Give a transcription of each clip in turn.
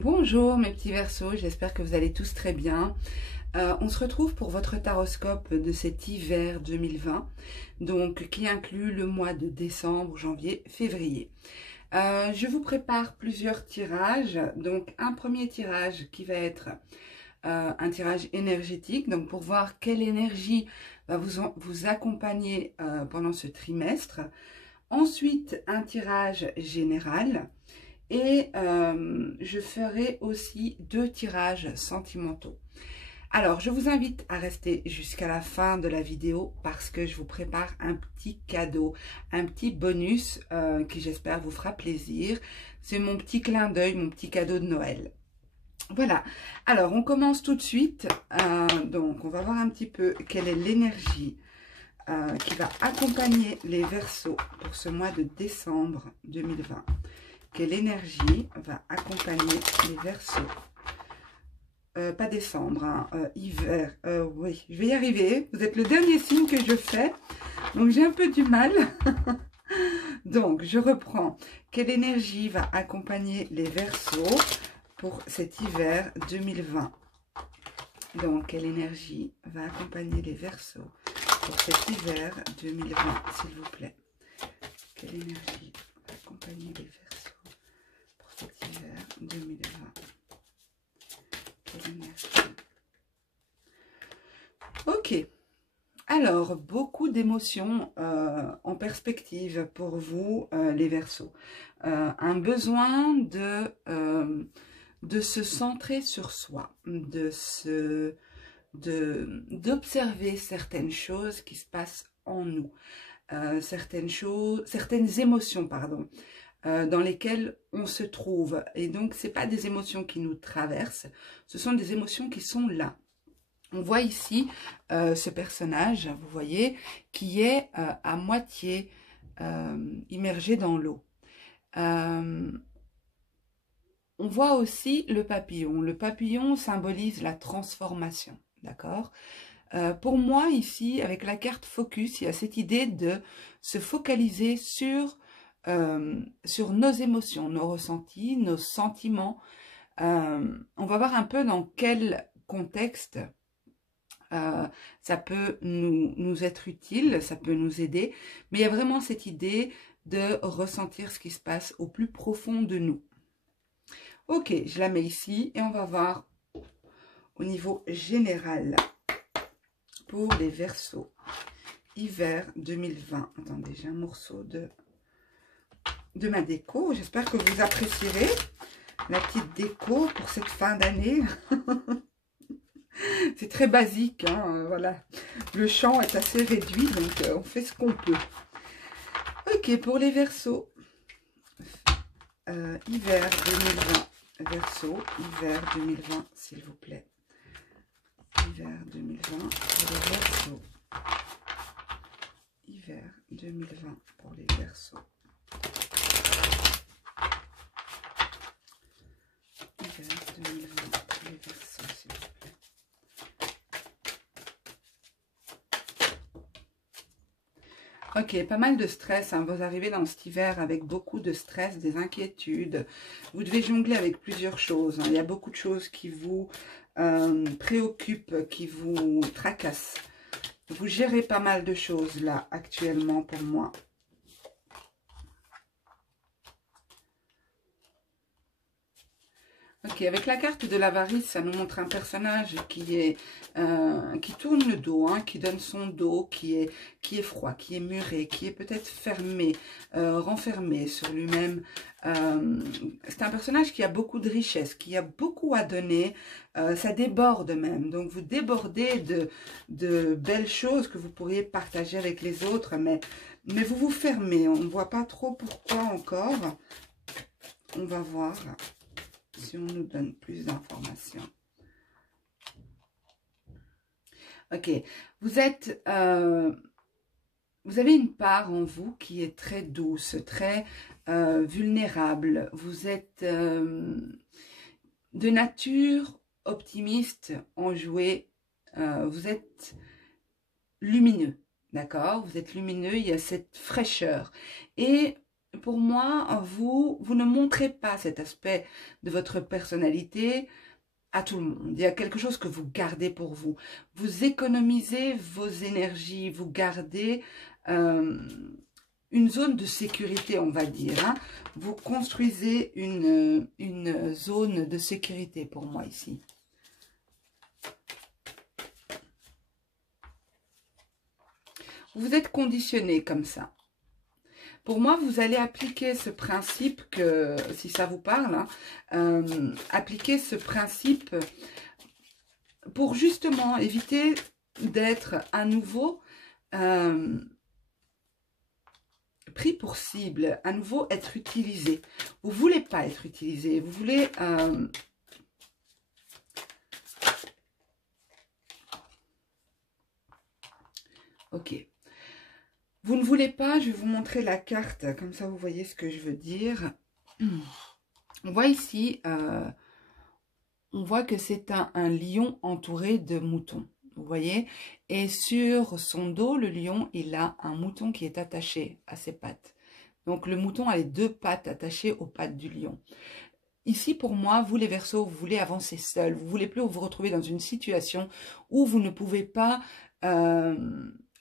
Bonjour mes petits Verseaux, j'espère que vous allez tous très bien. On se retrouve pour votre taroscope de cet hiver 2020, donc qui inclut le mois de décembre, janvier, février. Je vous prépare plusieurs tirages, donc un premier tirage qui va être un tirage énergétique, donc pour voir quelle énergie va vous accompagner pendant ce trimestre. Ensuite, un tirage général. Et je ferai aussi 2 tirages sentimentaux. Alors, je vous invite à rester jusqu'à la fin de la vidéo parce que je vous prépare un petit cadeau, un petit bonus qui j'espère vous fera plaisir. C'est mon petit clin d'œil, mon petit cadeau de Noël. Voilà, alors on commence tout de suite. Donc, on va voir un petit peu quelle est l'énergie qui va accompagner les Verseaux pour ce mois de décembre 2020. Quelle énergie va accompagner les Verseaux? Pas décembre, hein, hiver. Oui, je vais y arriver. Vous êtes le dernier signe que je fais, donc j'ai un peu du mal. Donc, je reprends. Quelle énergie va accompagner les Verseaux pour cet hiver 2020? Donc, quelle énergie va accompagner les Verseaux pour cet hiver 2020, s'il vous plaît? Quelle énergie va accompagner les Verseaux cet hiver 2020? Quelle énergie? Ok. Alors, beaucoup d'émotions en perspective pour vous, les Verseaux. Un besoin de se centrer sur soi, d'observer certaines choses qui se passent en nous, certaines émotions, pardon, dans lesquelles on se trouve. Et donc, ce n'est pas des émotions qui nous traversent, ce sont des émotions qui sont là. On voit ici ce personnage, vous voyez, qui est à moitié immergé dans l'eau. On voit aussi le papillon. Le papillon symbolise la transformation, d'accord? Pour moi, ici, avec la carte Focus, il y a cette idée de se focaliser sur nos émotions, nos ressentis, nos sentiments. On va voir un peu dans quel contexte ça peut nous être utile, ça peut nous aider, mais il y a vraiment cette idée de ressentir ce qui se passe au plus profond de nous. Ok, je la mets ici et on va voir au niveau général pour les Verseaux. Hiver 2020. Attendez, j'ai un morceau de ma déco. J'espère que vous apprécierez la petite déco pour cette fin d'année. C'est très basique, hein, voilà. Le champ est assez réduit, donc on fait ce qu'on peut. Ok, pour les Verseaux. Hiver 2020. Verseaux, hiver 2020, s'il vous plaît. Hiver 2020 pour les Verseaux. Hiver 2020 pour les Verseaux. Hiver 2020 pour les Verseaux, s'il vous plaît. Ok, pas mal de stress, hein. Vous arrivez dans cet hiver avec beaucoup de stress, des inquiétudes. Vous devez jongler avec plusieurs choses, hein. Il y a beaucoup de choses qui vous préoccupent, qui vous tracassent. Vous gérez pas mal de choses là, actuellement, pour moi. Ok, avec la carte de l'avarice, ça nous montre un personnage qui tourne le dos, hein, qui donne son dos, qui est froid, qui est muré, qui est peut-être fermé, renfermé sur lui-même. C'est un personnage qui a beaucoup de richesse, qui a beaucoup à donner, ça déborde même. Donc vous débordez de belles choses que vous pourriez partager avec les autres, mais vous vous fermez, on ne voit pas trop pourquoi encore. On va voir si on nous donne plus d'informations. Ok, vous avez une part en vous qui est très douce, très vulnérable. Vous êtes de nature optimiste, enjoué. Vous êtes lumineux, d'accord? Vous êtes lumineux, il y a cette fraîcheur. Et pour moi, vous ne montrez pas cet aspect de votre personnalité à tout le monde. Il y a quelque chose que vous gardez pour vous. Vous économisez vos énergies, vous gardez une zone de sécurité, on va dire. Hein. Vous construisez une zone de sécurité pour moi ici. Vous êtes conditionné comme ça. Pour moi, vous allez appliquer ce principe, que, si ça vous parle, hein, appliquer ce principe pour justement éviter d'être à nouveau pris pour cible, à nouveau être utilisé. Vous ne voulez pas être utilisé, vous voulez... ok. Vous ne voulez pas, je vais vous montrer la carte, comme ça vous voyez ce que je veux dire. On voit ici, on voit que c'est un lion entouré de moutons, vous voyez. Et sur son dos, le lion, il a un mouton qui est attaché à ses pattes. Donc le mouton a les deux pattes attachées aux pattes du lion. Ici, pour moi, vous les Verseaux, vous voulez avancer seul. Vous ne voulez plus vous retrouver dans une situation où vous ne pouvez pas...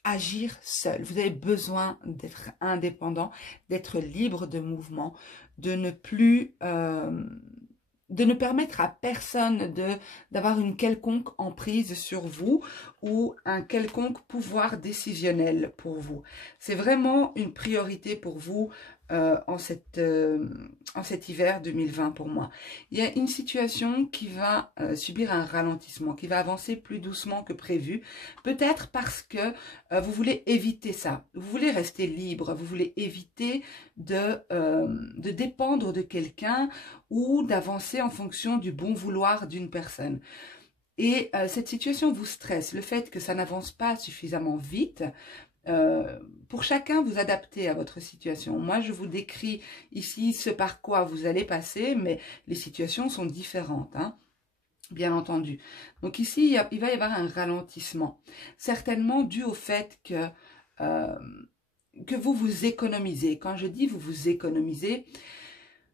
agir seul. Vous avez besoin d'être indépendant, d'être libre de mouvement, de ne plus, de ne permettre à personne d'avoir une quelconque emprise sur vous ou un quelconque pouvoir décisionnel pour vous. C'est vraiment une priorité pour vous en cet hiver 2020 pour moi. Il y a une situation qui va subir un ralentissement, qui va avancer plus doucement que prévu, peut-être parce que vous voulez éviter ça, vous voulez rester libre, vous voulez éviter de dépendre de quelqu'un ou d'avancer en fonction du bon vouloir d'une personne. Et cette situation vous stresse, le fait que ça n'avance pas suffisamment vite. Pour chacun, vous adaptez à votre situation. Moi, je vous décris ici ce par quoi vous allez passer, mais les situations sont différentes, hein, bien entendu. Donc ici, il va y avoir un ralentissement, certainement dû au fait que vous vous économisez. Quand je dis vous vous économisez,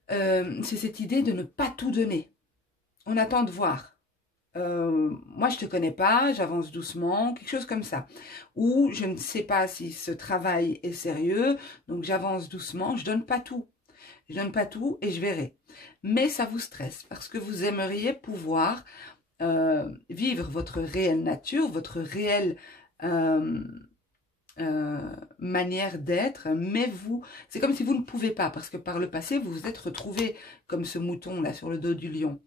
c'est cette idée de ne pas tout donner. On attend de voir. Moi je te connais pas, j'avance doucement, quelque chose comme ça. Ou je ne sais pas si ce travail est sérieux, donc j'avance doucement, je donne pas tout. Je donne pas tout et je verrai. Mais ça vous stresse parce que vous aimeriez pouvoir vivre votre réelle nature, votre réelle manière d'être, mais c'est comme si vous ne pouvez pas, parce que par le passé, vous vous êtes retrouvé comme ce mouton là sur le dos du lion.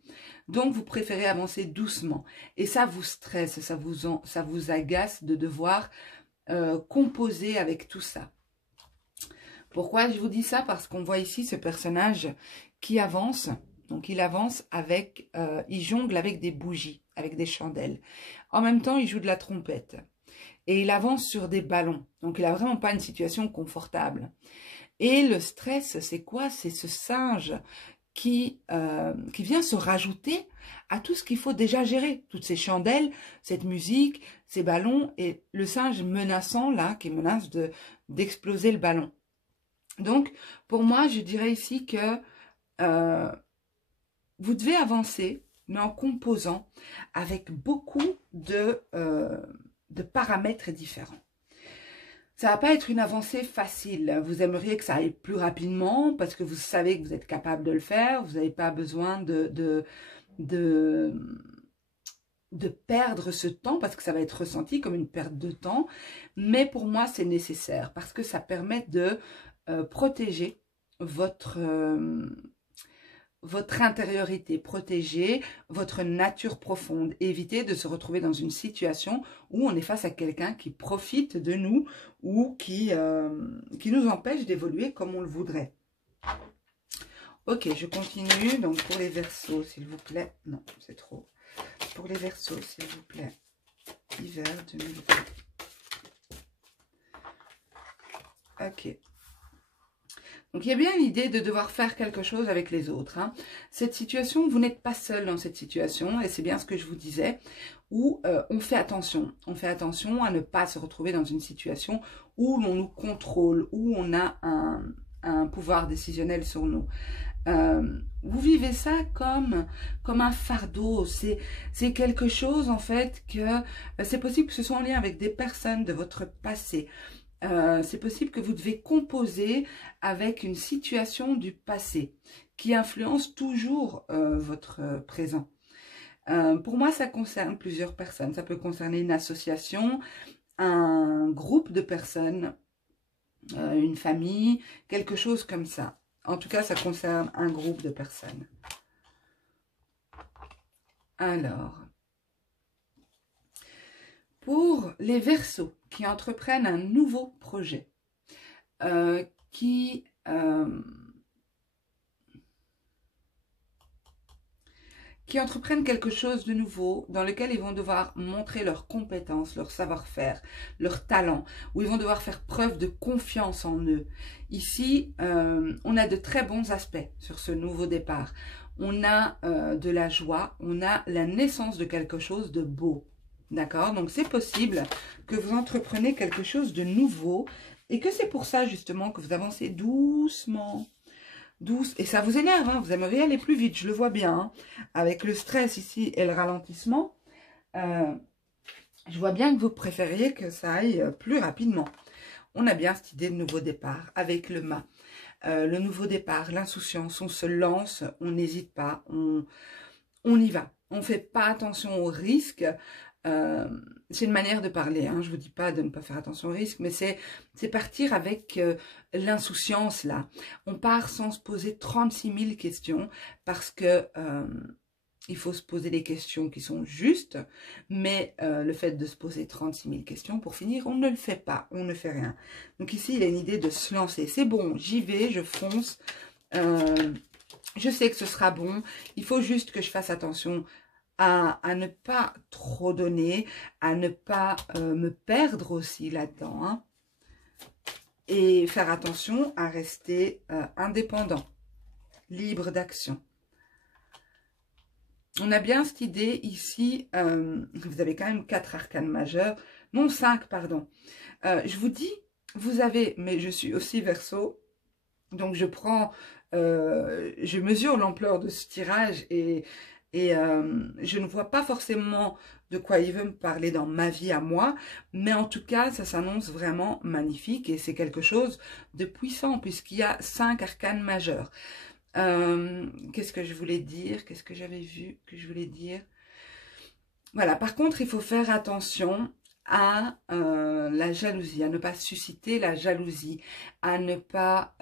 Donc, vous préférez avancer doucement. Et ça vous stresse, ça vous agace de devoir composer avec tout ça. Pourquoi je vous dis ça? Parce qu'on voit ici ce personnage qui avance. Donc, il avance avec, il jongle avec des bougies, avec des chandelles. En même temps, il joue de la trompette. Et il avance sur des ballons. Donc, il n'a vraiment pas une situation confortable. Et le stress, c'est quoi? C'est ce singe qui vient se rajouter à tout ce qu'il faut déjà gérer. Toutes ces chandelles, cette musique, ces ballons et le singe menaçant là, qui menace d'exploser le ballon. Donc, pour moi, je dirais ici que vous devez avancer, mais en composant avec beaucoup de paramètres différents. Ça ne va pas être une avancée facile. Vous aimeriez que ça aille plus rapidement parce que vous savez que vous êtes capable de le faire. Vous n'avez pas besoin de perdre ce temps parce que ça va être ressenti comme une perte de temps. Mais pour moi, c'est nécessaire parce que ça permet de protéger votre intériorité, protéger votre nature profonde, éviter de se retrouver dans une situation où on est face à quelqu'un qui profite de nous ou qui nous empêche d'évoluer comme on le voudrait. Ok, je continue. Donc pour les Verseaux, s'il vous plaît. Non, c'est trop. Pour les Verseaux, s'il vous plaît. Hiver 2020. Ok. Donc, il y a bien l'idée de devoir faire quelque chose avec les autres. Hein. Cette situation, vous n'êtes pas seul dans cette situation, et c'est bien ce que je vous disais, où on fait attention. On fait attention à ne pas se retrouver dans une situation où l'on nous contrôle, où on a un pouvoir décisionnel sur nous. Vous vivez ça comme un fardeau. C'est quelque chose, en fait, que c'est possible que ce soit en lien avec des personnes de votre passé. C'est possible que vous devez composer avec une situation du passé qui influence toujours votre présent. Pour moi, ça concerne plusieurs personnes. Ça peut concerner une association, un groupe de personnes, une famille, quelque chose comme ça. En tout cas, ça concerne un groupe de personnes. Alors, pour les Verseaux qui entreprennent un nouveau projet, qui entreprennent quelque chose de nouveau, dans lequel ils vont devoir montrer leurs compétences, leur savoir-faire, leur talent, où ils vont devoir faire preuve de confiance en eux. Ici, on a de très bons aspects sur ce nouveau départ. On a de la joie, on a la naissance de quelque chose de beau. D'accord? Donc, c'est possible que vous entrepreniez quelque chose de nouveau et que c'est pour ça, justement, que vous avancez doucement. Douce, et ça vous énerve, hein, vous aimeriez aller plus vite, je le vois bien, hein, avec le stress ici et le ralentissement, je vois bien que vous préfériez que ça aille plus rapidement. On a bien cette idée de nouveau départ avec le mât, le nouveau départ, l'insouciance, on se lance, on n'hésite pas, on y va, on ne fait pas attention aux risques. C'est une manière de parler, hein. Je ne vous dis pas de ne pas faire attention au risque, mais c'est partir avec l'insouciance là. On part sans se poser 36 000 questions parce que il faut se poser des questions qui sont justes, mais le fait de se poser 36 000 questions, pour finir, on ne le fait pas, on ne fait rien. Donc ici, il y a une idée de se lancer. C'est bon, j'y vais, je fonce, je sais que ce sera bon, il faut juste que je fasse attention à ne pas trop donner, à ne pas me perdre aussi là-dedans, hein, et faire attention à rester indépendant, libre d'action. On a bien cette idée ici, vous avez quand même 4 arcanes majeures, non 5 pardon. Je vous dis, vous avez, mais je suis aussi Verseau, donc je prends, je mesure l'ampleur de ce tirage et je ne vois pas forcément de quoi il veut me parler dans ma vie à moi, mais en tout cas, ça s'annonce vraiment magnifique et c'est quelque chose de puissant puisqu'il y a 5 arcanes majeurs. Qu'est-ce que je voulais dire? Qu'est-ce que j'avais vu que je voulais dire? Voilà, par contre, il faut faire attention à la jalousie, à ne pas susciter la jalousie, à ne pas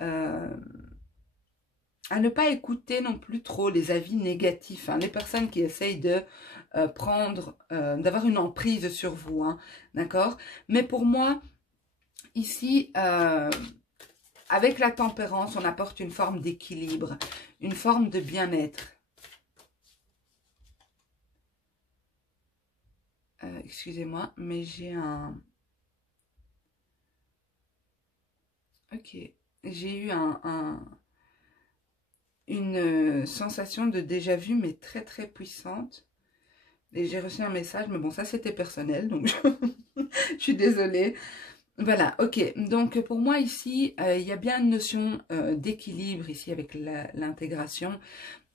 écouter non plus trop les avis négatifs, hein, les personnes qui essayent de d'avoir une emprise sur vous, hein, d'accord? Mais pour moi, ici, avec la tempérance, on apporte une forme d'équilibre, une forme de bien-être. Excusez-moi, mais j'ai un... Ok, j'ai eu une sensation de déjà-vu, mais très très puissante. Et j'ai reçu un message, mais bon, ça c'était personnel, donc je suis désolée. Voilà, ok. Donc pour moi ici, il y a bien une notion d'équilibre ici avec l'intégration.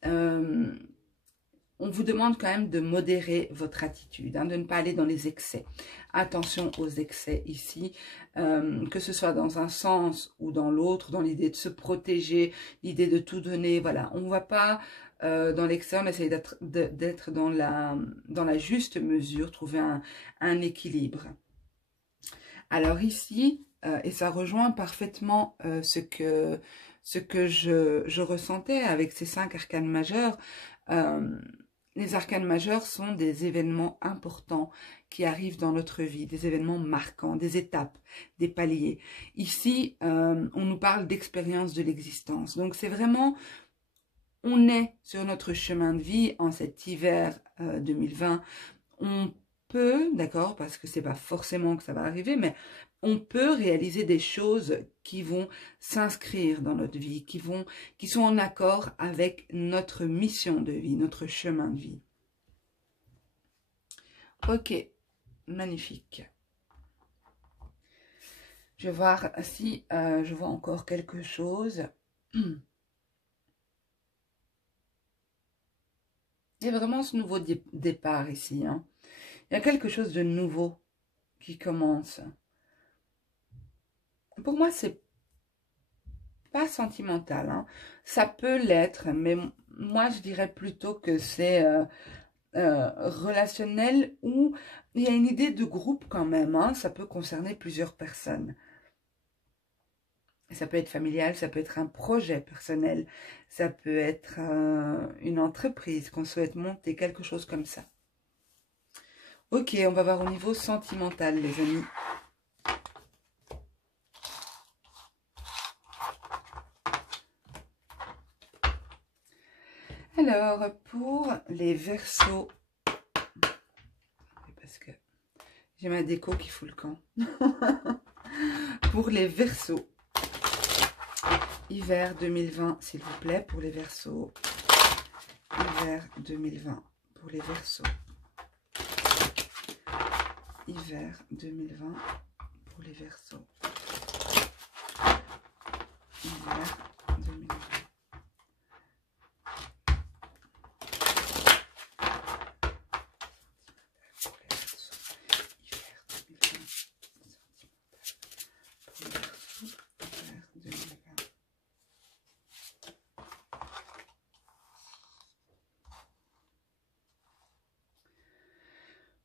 On vous demande quand même de modérer votre attitude, hein, de ne pas aller dans les excès. Attention aux excès ici, que ce soit dans un sens ou dans l'autre, dans l'idée de se protéger, l'idée de tout donner. Voilà, on ne va pas dans l'excès, on essaye d'être dans la juste mesure, trouver un équilibre. Alors ici, et ça rejoint parfaitement ce que je ressentais avec ces 5 arcanes majeurs, les arcanes majeurs sont des événements importants qui arrivent dans notre vie, des événements marquants, des étapes, des paliers. Ici, on nous parle d'expérience de l'existence. Donc c'est vraiment, on est sur notre chemin de vie en cet hiver 2020. On peut, d'accord, parce que c'est pas forcément que ça va arriver, mais on peut réaliser des choses qui vont s'inscrire dans notre vie, qui sont en accord avec notre mission de vie, notre chemin de vie. Ok, magnifique. Je vais voir si je vois encore quelque chose. Il y a vraiment ce nouveau départ ici, hein. Il y a quelque chose de nouveau qui commence. Pour moi, c'est pas sentimental, hein. Ça peut l'être, mais moi, je dirais plutôt que c'est relationnel ou il y a une idée de groupe quand même, hein. Ça peut concerner plusieurs personnes. Ça peut être familial, ça peut être un projet personnel, ça peut être une entreprise qu'on souhaite monter, quelque chose comme ça. Ok, on va voir au niveau sentimental, les amis. Alors, pour les Verseaux, parce que j'ai ma déco qui fout le camp. Pour les Verseaux, hiver 2020, s'il vous plaît, pour les Verseaux. Hiver 2020, pour les Verseaux. Hiver 2020, pour les Verseaux. Hiver 2020.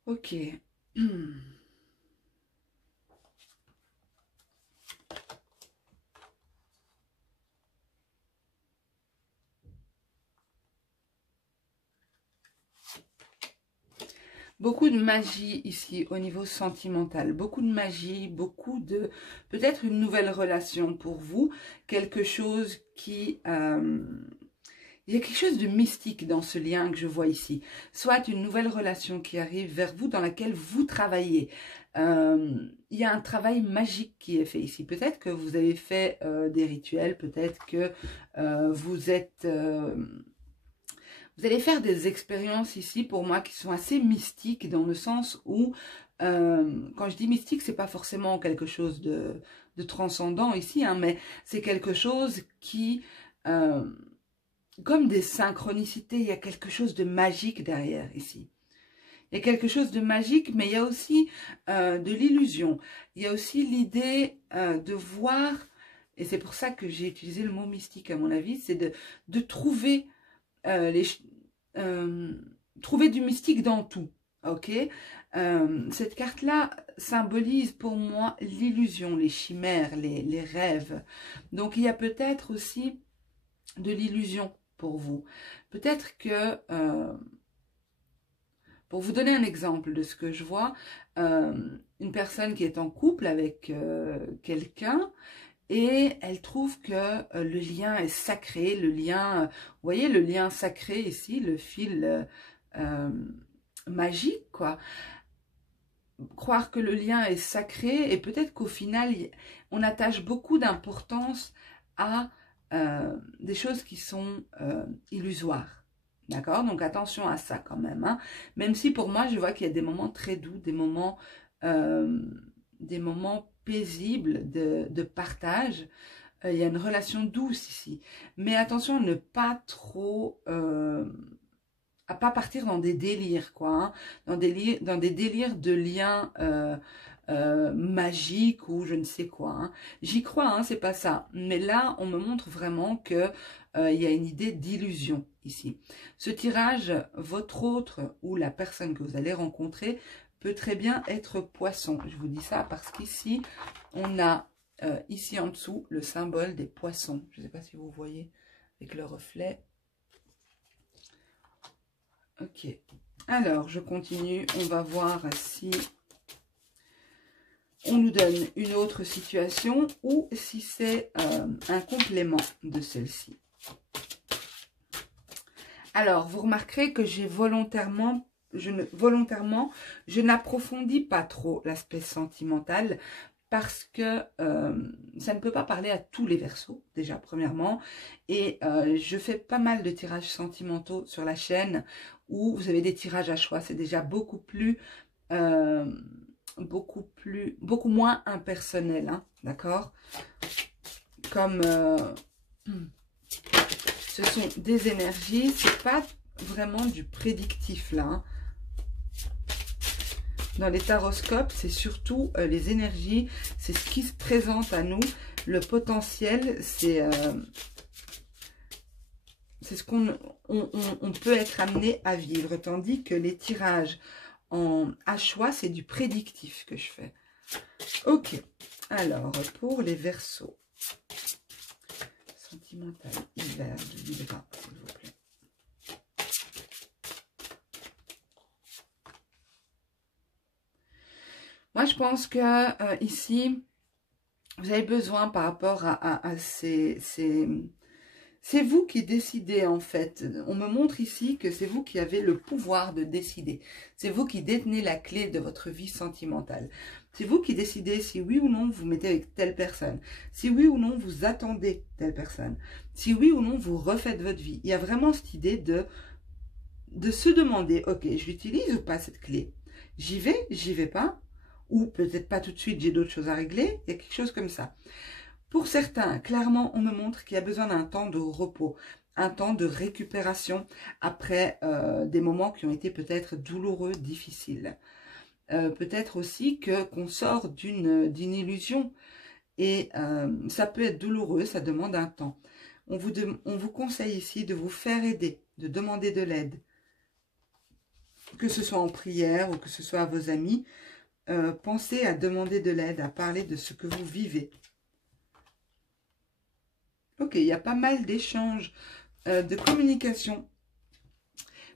Ok. Beaucoup de magie ici au niveau sentimental. Beaucoup de magie, beaucoup de... Peut-être une nouvelle relation pour vous. Quelque chose qui... il y a quelque chose de mystique dans ce lien que je vois ici. Soit une nouvelle relation qui arrive vers vous dans laquelle vous travaillez. Il y a un travail magique qui est fait ici. Peut-être que vous avez fait des rituels, peut-être que vous êtes... vous allez faire des expériences ici pour moi qui sont assez mystiques dans le sens où, quand je dis mystique, c'est pas forcément quelque chose de transcendant ici, hein, mais c'est quelque chose qui... comme des synchronicités, il y a quelque chose de magique derrière ici. Il y a quelque chose de magique, mais il y a aussi de l'illusion. Il y a aussi l'idée de voir, et c'est pour ça que j'ai utilisé le mot mystique à mon avis, c'est de trouver, trouver du mystique dans tout. Ok, cette carte-là symbolise pour moi l'illusion, les chimères, les rêves. Donc il y a peut-être aussi de l'illusion pour vous. Peut-être que, pour vous donner un exemple de ce que je vois, une personne qui est en couple avec quelqu'un et elle trouve que le lien est sacré, le lien, vous voyez le lien sacré ici, le fil magique quoi. Croire que le lien est sacré et peut-être qu'au final on attache beaucoup d'importance à des choses qui sont illusoires. D'accord? Donc attention à ça quand même, hein. Même si pour moi, je vois qu'il y a des moments très doux, des moments paisibles de partage. Il y a une relation douce ici. Mais attention à ne pas trop... à pas partir dans des délires, quoi, hein, dans des délires de liens magiques ou je ne sais quoi, hein. J'y crois, hein, c'est pas ça. Mais là, on me montre vraiment que il y a une idée d'illusion ici. Ce tirage, votre autre ou la personne que vous allez rencontrer peut très bien être poisson. Je vous dis ça parce qu'ici, on a ici en dessous le symbole des poissons. Je ne sais pas si vous voyez avec le reflet. Ok, alors je continue, on va voir si on nous donne une autre situation ou si c'est un complément de celle-ci. Alors, vous remarquerez que j'ai volontairement, je n'approfondis pas trop l'aspect sentimental parce que ça ne peut pas parler à tous les Verseaux, déjà, premièrement. Et je fais pas mal de tirages sentimentaux sur la chaîne où vous avez des tirages à choix. C'est déjà beaucoup plus beaucoup moins impersonnel, hein, d'accord? Comme ce sont des énergies, c'est pas vraiment du prédictif là, hein. Dans les taroscopes, c'est surtout les énergies, c'est ce qui se présente à nous. Le potentiel, c'est ce qu'on on peut être amené à vivre. Tandis que les tirages à choix, c'est du prédictif que je fais. Ok, alors pour les Verseaux, sentimental hiver 2020, s'il vous plaît. Moi, je pense que ici, vous avez besoin par rapport à ces... C'est vous qui décidez en fait. On me montre ici que c'est vous qui avez le pouvoir de décider. C'est vous qui détenez la clé de votre vie sentimentale. C'est vous qui décidez si oui ou non vous mettez avec telle personne. Si oui ou non vous attendez telle personne. Si oui ou non vous refaites votre vie. Il y a vraiment cette idée de se demander, ok, je l'utilise ou pas cette clé? J'y vais pas? Ou peut-être pas tout de suite, j'ai d'autres choses à régler. Il y a quelque chose comme ça. Pour certains, clairement, on me montre qu'il y a besoin d'un temps de repos, un temps de récupération après des moments qui ont été peut-être douloureux, difficiles. Peut-être aussi qu'on sort d'une illusion et ça peut être douloureux, ça demande un temps. On vous conseille ici de vous faire aider, de demander de l'aide, que ce soit en prière ou que ce soit à vos amis. Pensez à demander de l'aide, à parler de ce que vous vivez. Ok, il y a pas mal d'échanges, de communication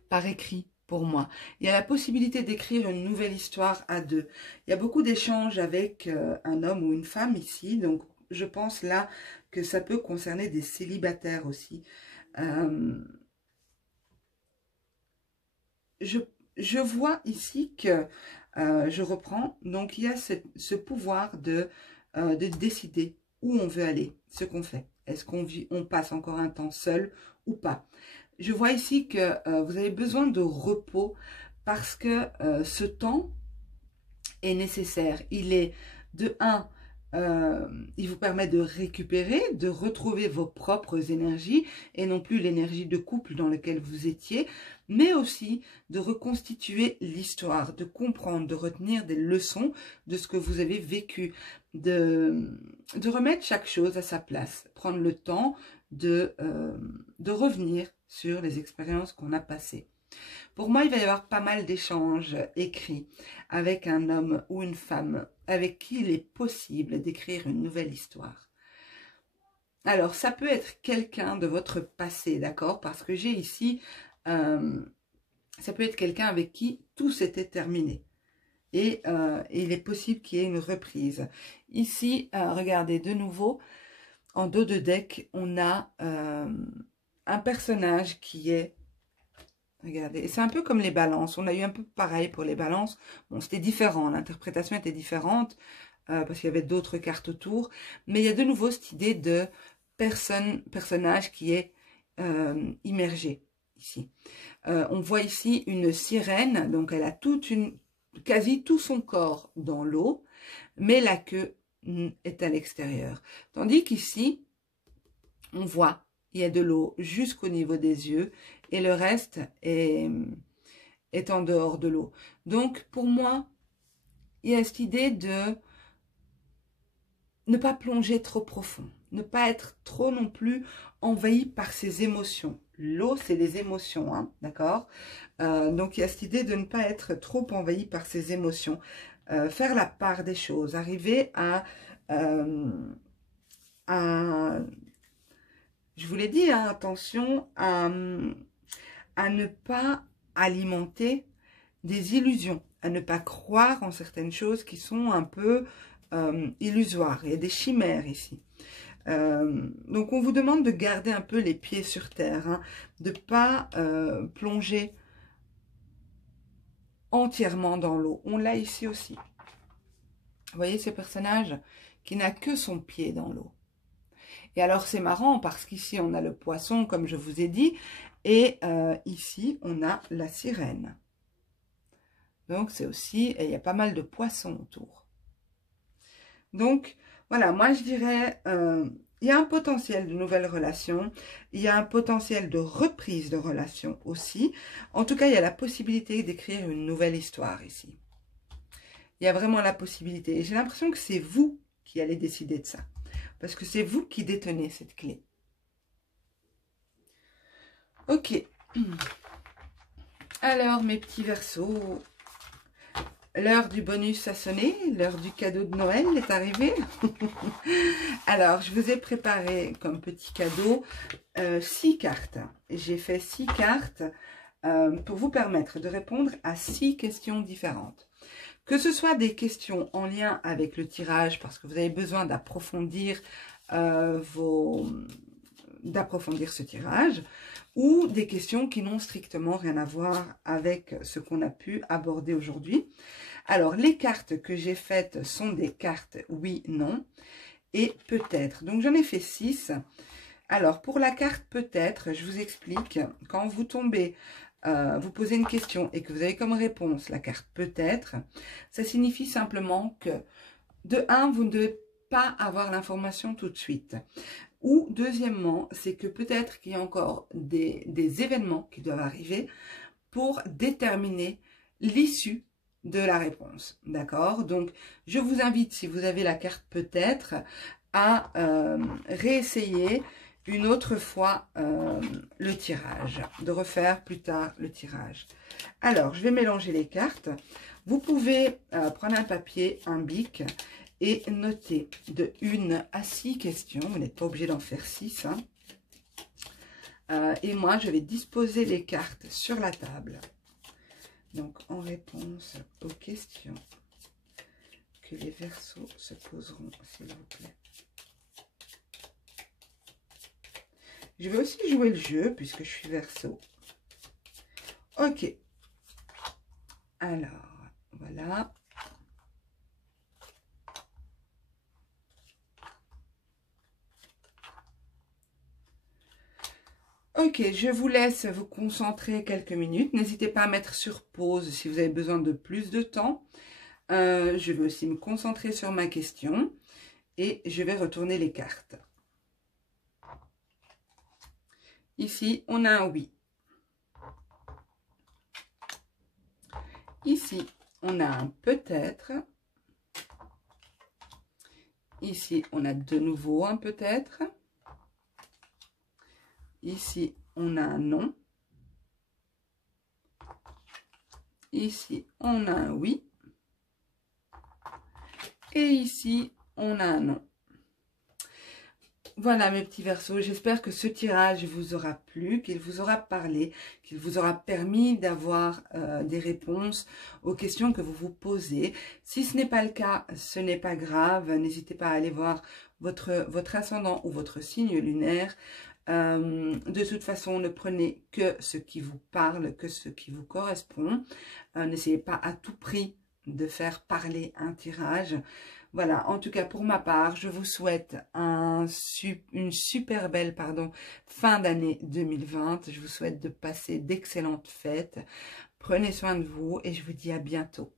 par écrit pour moi. Il y a la possibilité d'écrire une nouvelle histoire à deux. Il y a beaucoup d'échanges avec un homme ou une femme ici. Donc, je pense là que ça peut concerner des célibataires aussi. Je vois ici que, je reprends, donc il y a ce pouvoir de décider où on veut aller, ce qu'on fait. Est-ce on passe encore un temps seul ou pas? Je vois ici que vous avez besoin de repos parce que ce temps est nécessaire. Il est de 1, il vous permet de récupérer, de retrouver vos propres énergies et non plus l'énergie de couple dans laquelle vous étiez, mais aussi de reconstituer l'histoire, de comprendre, de retenir des leçons de ce que vous avez vécu, de remettre chaque chose à sa place, prendre le temps de revenir sur les expériences qu'on a passées. Pour moi, il va y avoir pas mal d'échanges écrits avec un homme ou une femme avec qui il est possible d'écrire une nouvelle histoire. Alors, ça peut être quelqu'un de votre passé, d'accord? Parce que j'ai ici, ça peut être quelqu'un avec qui tout s'était terminé. Et il est possible qu'il y ait une reprise. Ici, regardez de nouveau, en dos de deck, on a un personnage qui est... Regardez, c'est un peu comme les balances. On a eu un peu pareil pour les balances. Bon, c'était différent, l'interprétation était différente parce qu'il y avait d'autres cartes autour. Mais il y a de nouveau cette idée de personnage qui est immergé ici. On voit ici une sirène, donc elle a quasi tout son corps dans l'eau, mais la queue est à l'extérieur. Tandis qu'ici, on voit, il y a de l'eau jusqu'au niveau des yeux et le reste est en dehors de l'eau. Donc, pour moi, il y a cette idée de ne pas plonger trop profond, ne pas être trop non plus envahi par ses émotions. L'eau, c'est les émotions, hein, d'accord? Donc, il y a cette idée de ne pas être trop envahi par ses émotions. Faire la part des choses, arriver à je vous l'ai dit, hein, attention à ne pas alimenter des illusions, à ne pas croire en certaines choses qui sont un peu illusoires. Il y a des chimères ici. Donc, on vous demande de garder un peu les pieds sur terre, hein, de ne pas plonger entièrement dans l'eau. On l'a ici aussi. Vous voyez ce personnage qui n'a que son pied dans l'eau. Et alors, c'est marrant parce qu'ici, on a le poisson, comme je vous ai dit, et ici, on a la sirène. Donc, c'est aussi, et il y a pas mal de poissons autour. Donc, voilà, moi je dirais, il y a un potentiel de nouvelles relations, il y a un potentiel de reprise de relations aussi. En tout cas, il y a la possibilité d'écrire une nouvelle histoire ici. Il y a vraiment la possibilité. Et j'ai l'impression que c'est vous qui allez décider de ça. Parce que c'est vous qui détenez cette clé. Ok. Alors, mes petits Verseaux, l'heure du bonus a sonné, l'heure du cadeau de Noël est arrivée. Alors, je vous ai préparé comme petit cadeau 6 cartes. J'ai fait 6 cartes pour vous permettre de répondre à 6 questions différentes. Que ce soit des questions en lien avec le tirage, parce que vous avez besoin d'approfondir ce tirage, ou des questions qui n'ont strictement rien à voir avec ce qu'on a pu aborder aujourd'hui. Alors, les cartes que j'ai faites sont des cartes oui, non et peut-être. Donc, j'en ai fait 6. Alors, pour la carte peut-être, je vous explique, quand vous tombez, vous posez une question et que vous avez comme réponse la carte peut-être, ça signifie simplement que, de 1, vous ne devez pas avoir l'information tout de suite. Ou, deuxièmement, c'est que peut-être qu'il y a encore des événements qui doivent arriver pour déterminer l'issue de la réponse. D'accord? Donc, je vous invite, si vous avez la carte peut-être, à réessayer une autre fois le tirage, de refaire plus tard le tirage. Alors, je vais mélanger les cartes. Vous pouvez prendre un papier, un bic et noter de 1 à 6 questions. Vous n'êtes pas obligé d'en faire 6. Hein. Et moi, je vais disposer les cartes sur la table. Donc, en réponse aux questions que les Verseaux se poseront, s'il vous plaît. Je vais aussi jouer le jeu, puisque je suis Verseau. Ok. Alors, voilà. Ok, je vous laisse vous concentrer quelques minutes. N'hésitez pas à mettre sur pause si vous avez besoin de plus de temps. Je vais aussi me concentrer sur ma question et je vais retourner les cartes. Ici, on a un oui. Ici, on a un peut-être. Ici, on a de nouveau un peut-être. Ici, on a un non. Ici, on a un oui. Et ici, on a un non. Voilà mes petits Verseaux, j'espère que ce tirage vous aura plu, qu'il vous aura parlé, qu'il vous aura permis d'avoir des réponses aux questions que vous vous posez. Si ce n'est pas le cas, ce n'est pas grave, n'hésitez pas à aller voir votre ascendant ou votre signe lunaire. De toute façon, ne prenez que ce qui vous parle, que ce qui vous correspond. N'essayez pas à tout prix de faire parler un tirage. Voilà, en tout cas pour ma part, je vous souhaite une super belle fin d'année 2020. Je vous souhaite de passer d'excellentes fêtes. Prenez soin de vous et je vous dis à bientôt.